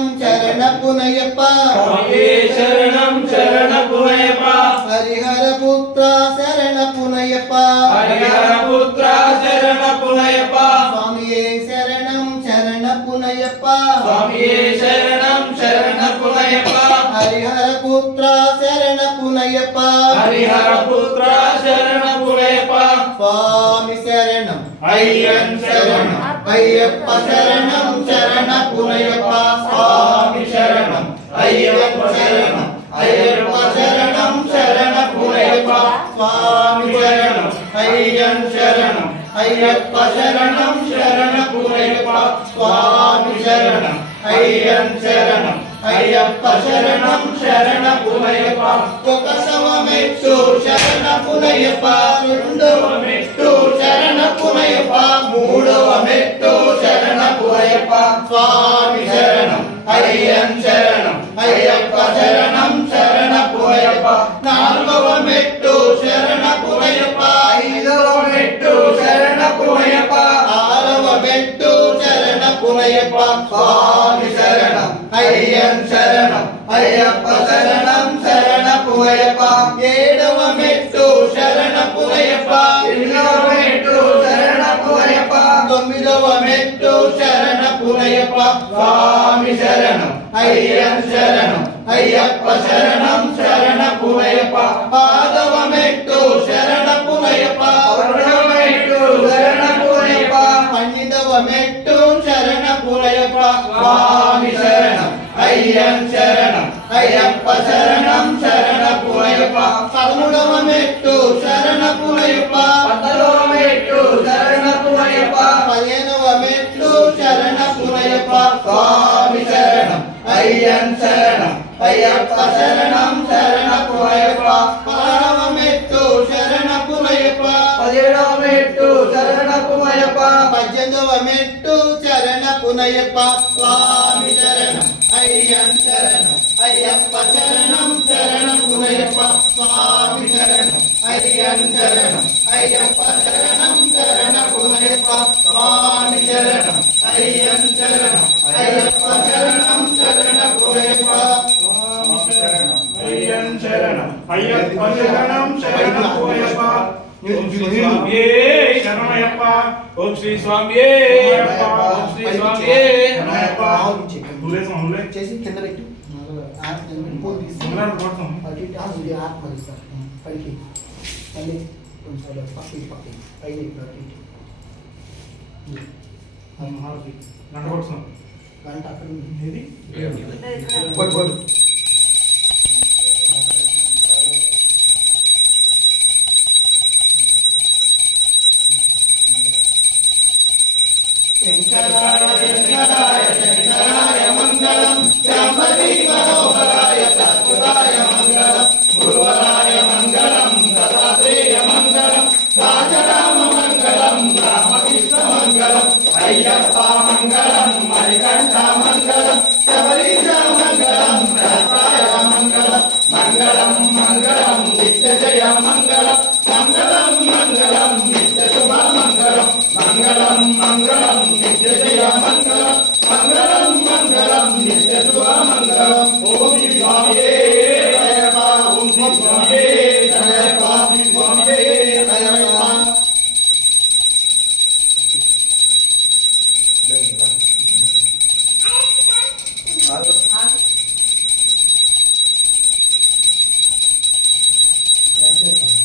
శరణం శరణపునయ్యప్ప స్వామియే శరణం శరణపునయ్యప్ప హరిహర పుత్ర శరణపునయ్యప్ప హరిహర పుత్ర శరణపునయ్యప్ప స్వామియే శరణం శరణపునయ్యప్ప స్వామియే శరణం శరణపునయ్యప్ప హరిహర పుత్ర శరణపునయ్యప్ప హరిహర పుత్ర శరణపునయ్యప్ప స్వామి శరణం అయ్యన్ శరణం అయ్యప్ప శరణం శరణపునయ్యప్ప స్వామి శరణం అయ్యప్ప శరణం అయ్యప్ప శరణం శరణపునయ్యప్ప స్వామి శరణం అయ్యన్ శరణం అయ్యప్ప శరణం శరణపునయ్యప్ప స్వామి శరణం అయ్యన్ శరణం అయ్యప్ప శరణం శరణపునయ్యప్ప ఒకటవ మెట్టు శరణపునయ్యప్ప రెండవ మెట్టు శరణపునయ్యప్ప మూడవ మెట్టు శరణపునయ్యప్ప స్వామి శరణం అయ్యన్ శరణం అయ్యప్ప శరణం శరణపునయ్యప్ప నాలుగవ మెట్టు శరణపునయ్యప్ప ఐదవ మెట్టు శరణపునయ్యప్ప ఆరవ మెట్టు శరణపునయ్యప్ప స్వామి శరణం అయ్యన్ శరణం అయ్యప్ప శరణం శరణపునయ్యప్ప ఏడవ మెట్టు శరణపునయ్యప్ప ఎనిమిదవ మెట్టు శరణపునయ్యప్ప తొమ్మిదవ మెట్టు శరణపునయ్యప్ప స్వామి శరణం అయ్యన్ శరణం అయ్యప్ప శరణం శరణపునయ్యప్ప పాదవ మెట్టు శరణపునయ్యప్ప పదవ మెట్టు శరణపునయ్యప్ప పన్నెండవ మెట్టు శరణపునయ్యప్ప స్వామి శరణం అయ్యన్ శరణం అయ్యప్ప శరణం శరణపునయ్యప్ప పదమూడవ మెట్టు శరణపునయ్యప్ప పదవ మెట్టు శరణపునయ్యప్ప పదిహేనవ మెట్టు శరణపునయ్యప్ప స్వామి శరణం అయ్యన్ శరణం అయ్యప్ప శరణం శరణపునయ్యప్ప పదహారవ మెట్టు శరణపునయ్యప్ప పదిహేడవ మెట్టు శరణపునయ్యప్ప పద్దెనిమిదవ మెట్టు శరణపునయ్యప్ప స్వామి శరణం అయ్యన్ శరణం అయ్యప్ప శరణం శరణపునయ్యప్ప స్వామి శరణం అయ్యన్ శరణం అయ్యప్ప శరణం శరణపునయ్యప్ప స్వామి శరణం అయ్యన్ శరణం అయ్యప్ప శరణం శరణపునయ్యప్ప అయ్యన్ శరణం అయ్యప్ప శరణం శరణపునయ్యప్ప ఓం శ్రీ స్వామియే శరణమయ్యప్ప ఓం శ్రీ స్వామియే ఓం శ్రీ స్వామియే శరణమయ్యప్ప చేసి కింద పెట్టు పైకి మళ్ళీ కొంచెం పక్కకి పైకి గంట అక్కడ ఉంది కొట్టు శంకరాయ మంగళం శాంభవి మనోహరాయ శాశ్వతాయ మంగళం గురువరాయ మంగళం దత్తాత్రేయ మంగళం రాజరామ మంగళం రామకృష్ణ మంగళం అయ్యప్ప మంగళం మణికంఠ మంగళం శబరీశ మంగళం రాయ మంగళం మంగళం మంగళం నిత్య జయ మంగళం మంగళం మంగళం నిత్య శుభ మంగళం మంగళం మంగళం నిత్య జయ మంగళం మంగళం మంగళం నిత్య శుభ మంగళం ఓం శ్రీ స్వామియే జయప్ప ఓం శ్రీ స్వామియే జయప్ప శ్రీ స్వామియే జయప్ప Thank you.